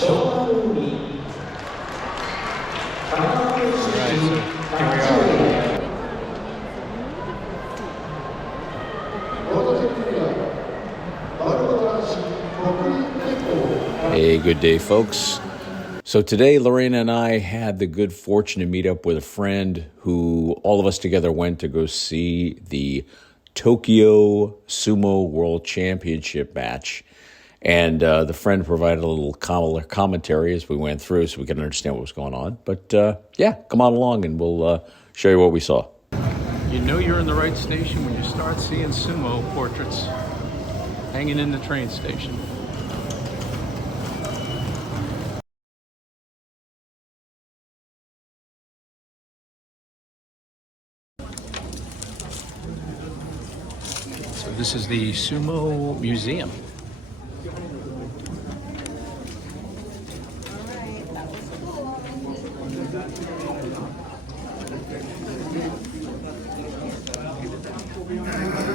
Hey, good day, folks. So today, Lorena and I had the good fortune to meet up with a friend who all of us together went to go see the Tokyo Sumo World Championship match. And the friend provided a little commentary as we went through so we could understand what was going on. But yeah, come on along and we'll show you what we saw. You know you're in the right station when you start seeing sumo portraits hanging in the train station. So this is the Sumo Museum.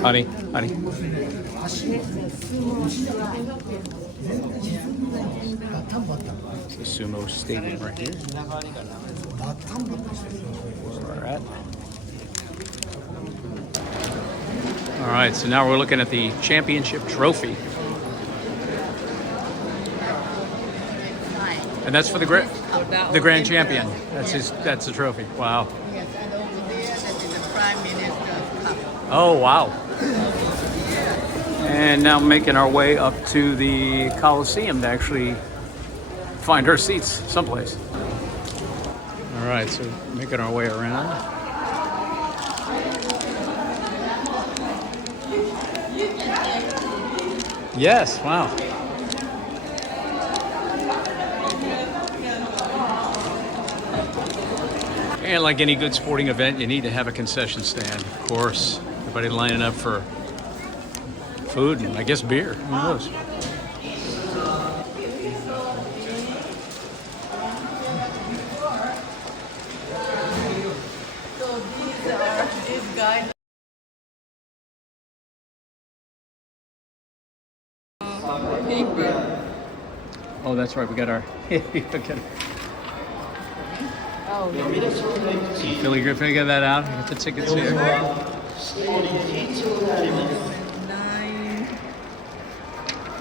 Honey. It's the Sumo Stadium right here. Where we're at. All right, so now we're looking at the championship trophy. And that's for the grand champion. That's the trophy. Wow. Yes, and over there, that is the Prime Minister's Cup. Oh, wow. And now making our way up to the Coliseum to actually find our seats someplace. All right, so making our way around. Yes, wow. And like any good sporting event, you need to have a concession stand, of course. Everybody lining up for food and I guess beer. Who knows? So these guys. Paper. Oh, that's right. We got our. Oh, Billy Griffin, get that out. Get the tickets here. 9.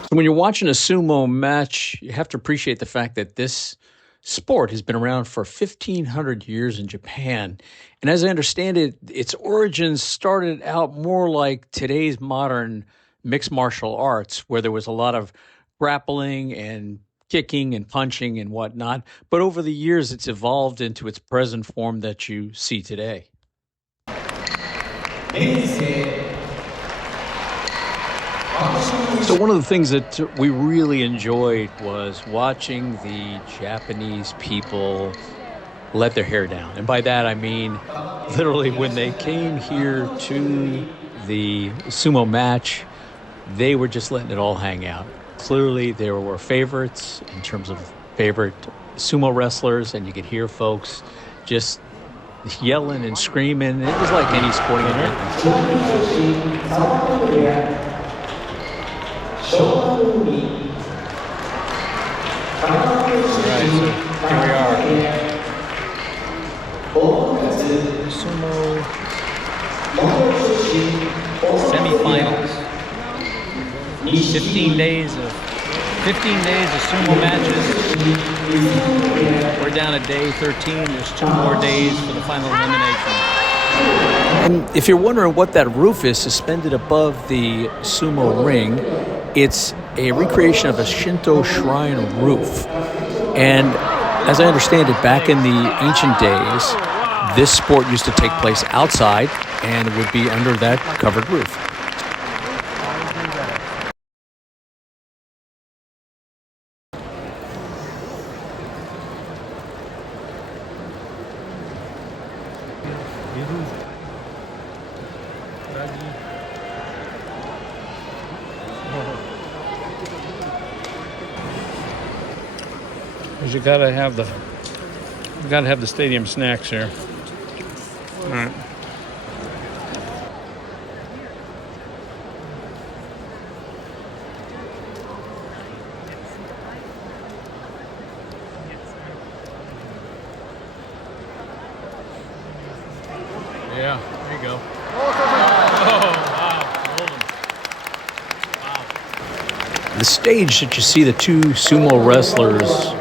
So when you're watching a sumo match, you have to appreciate the fact that this sport has been around for 1,500 years in Japan. And as I understand it, its origins started out more like today's modern mixed martial arts, where there was a lot of grappling and kicking and punching and whatnot. But over the years, it's evolved into its present form that you see today. So one of the things that we really enjoyed was watching the Japanese people let their hair down. And by that, I mean, literally when they came here to the sumo match, they were just letting it all hang out. Clearly, there were favorites in terms of favorite sumo wrestlers, and you could hear folks just yelling and screaming. It was like any sporting event. Right, so here we are. Sumo semi-finals. 15 days of sumo matches. We're down at day 13. There's 2 more days for the final elimination. And if you're wondering what that roof is suspended above the sumo ring, it's a recreation of a Shinto shrine roof. And as I understand it, back in the ancient days, this sport used to take place outside and it would be under that covered roof. You gotta have the stadium snacks here. All right. you go. Oh, wow. Hold him. Wow. The stage that you see the two sumo wrestlers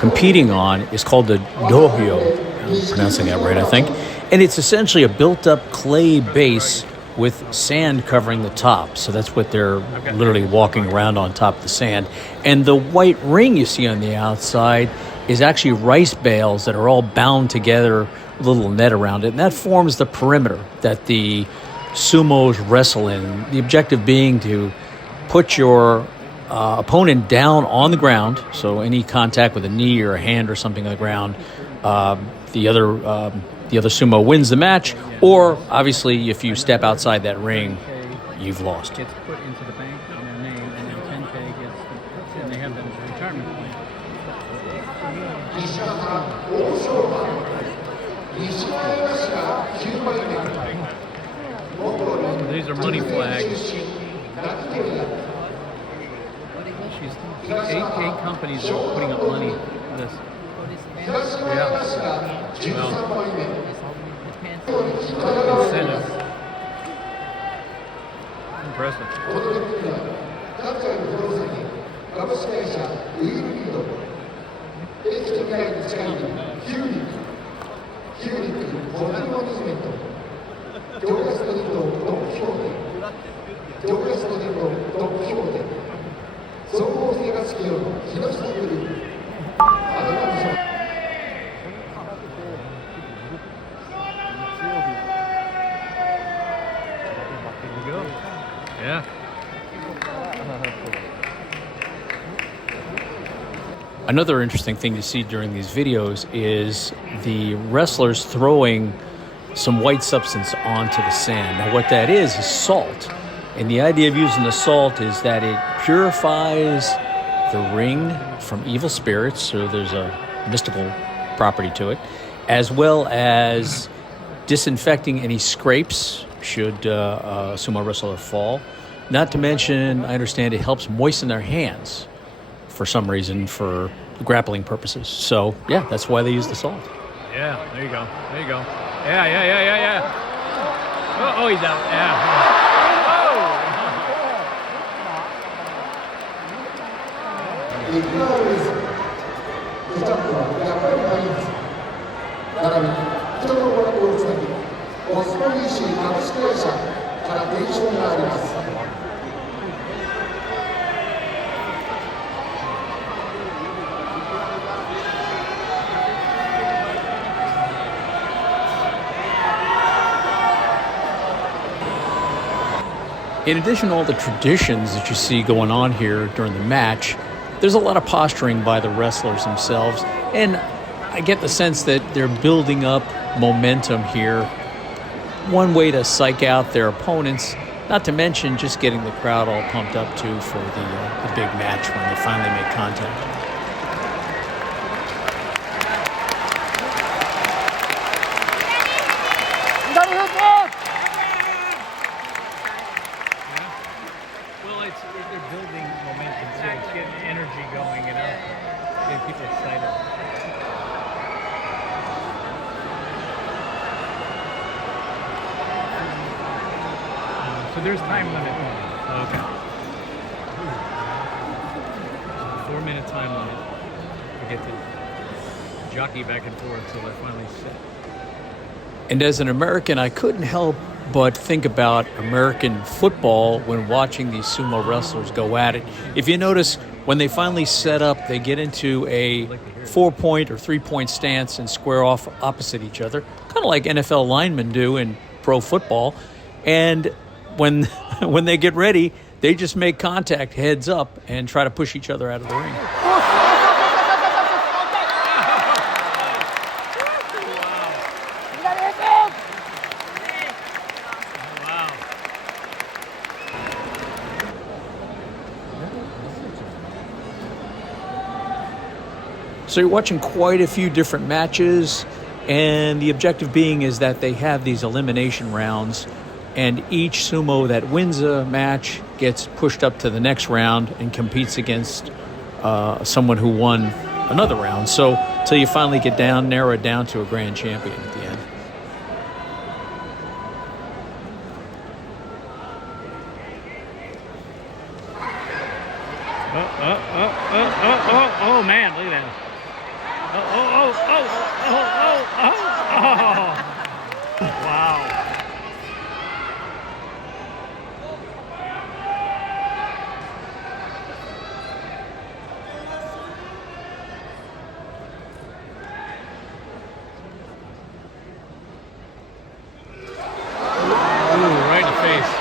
competing on is called the dohyo. I'm pronouncing that right, I think. And it's essentially a built-up clay base with sand covering the top. So that's what they're literally walking around on top of the sand. And the white ring you see on the outside is actually rice bales that are all bound together with a little net around it. And that forms the perimeter that the sumos wrestle in. The objective being to put your opponent down on the ground. So any contact with a knee or a hand or something on the ground, the other sumo wins the match, or obviously if you step outside that ring, you've lost. Gets put into the bank in their name, and then 10K gets, and they have that as a retirement plan. So these are money flags. Eight companies are putting up money for this. Yeah. Well, incentive. Impressive. Yeah. Another interesting thing to see during these videos is the wrestlers throwing some white substance onto the sand. Now what that is salt. And the idea of using the salt is that it purifies the ring from evil spirits, so there's a mystical property to it, as well as disinfecting any scrapes should a sumo wrestler fall. Not to mention, I understand it helps moisten their hands for some reason for grappling purposes. So, yeah, that's why they use the salt. Yeah, there you go. There you go. Yeah. Oh, he's out. Yeah. In addition to all the traditions that you see going on here during the match, there's a lot of posturing by the wrestlers themselves, and I get the sense that they're building up momentum here. One way to psych out their opponents, not to mention just getting the crowd all pumped up too for the big match when they finally make contact. They're building momentum, so it's getting energy going, getting people excited. So there's time limit. Okay. 4-minute time limit. We get to jockey back and forth till they're finally set. And as an American, I couldn't help but think about American football when watching these sumo wrestlers go at it. If you notice, when they finally set up, they get into a 4-point or 3-point stance and square off opposite each other, kind of like NFL linemen do in pro football. And when they get ready, they just make contact heads up and try to push each other out of the ring. So you're watching quite a few different matches, and the objective being is that they have these elimination rounds, and each sumo that wins a match gets pushed up to the next round and competes against someone who won another round. So till you finally get narrow it down to a grand champion at the end. Oh, man, look at that. Oh. Wow. Ooh, right in the face.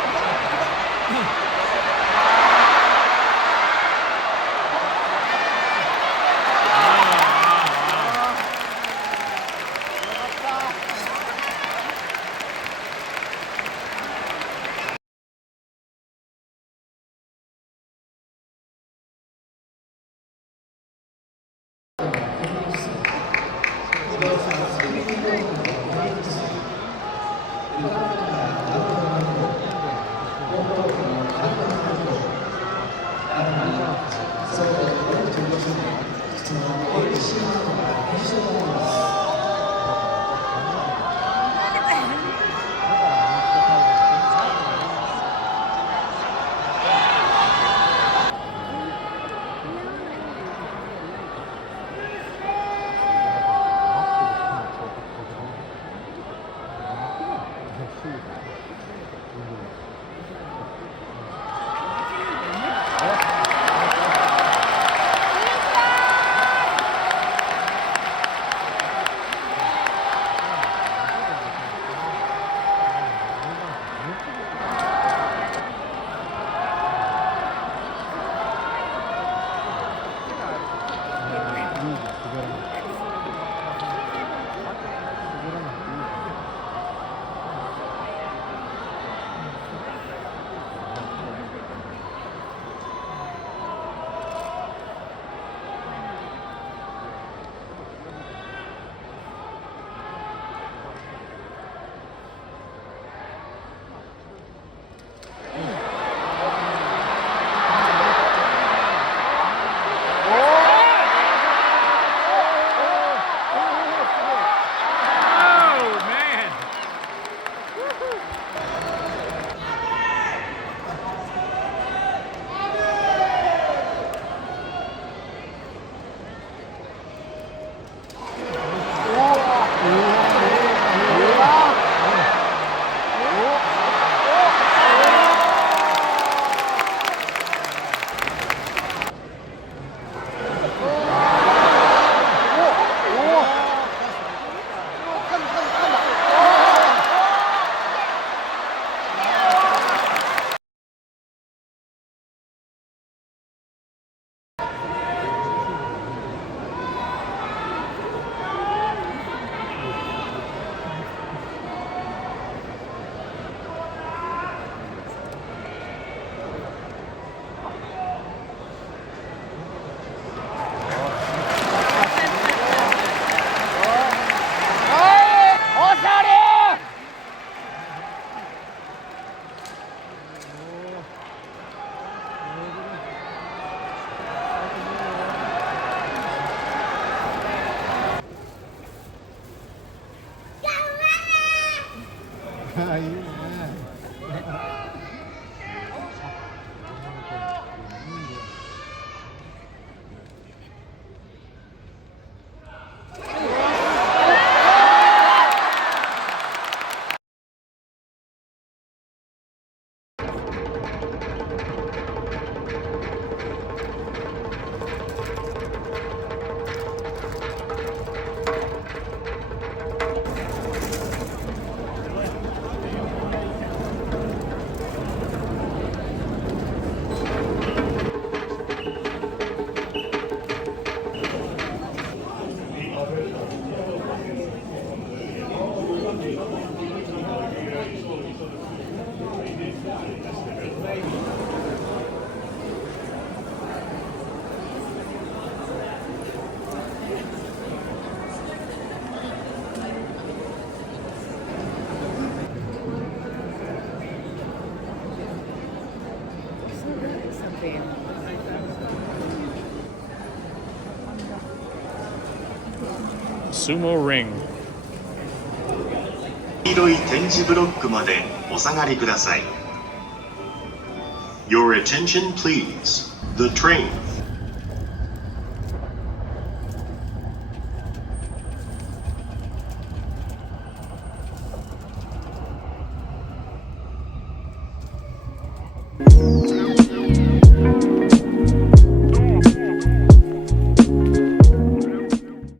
Sumo ring. 黄色い点字ブロックまでお下がりください。Your attention please. The train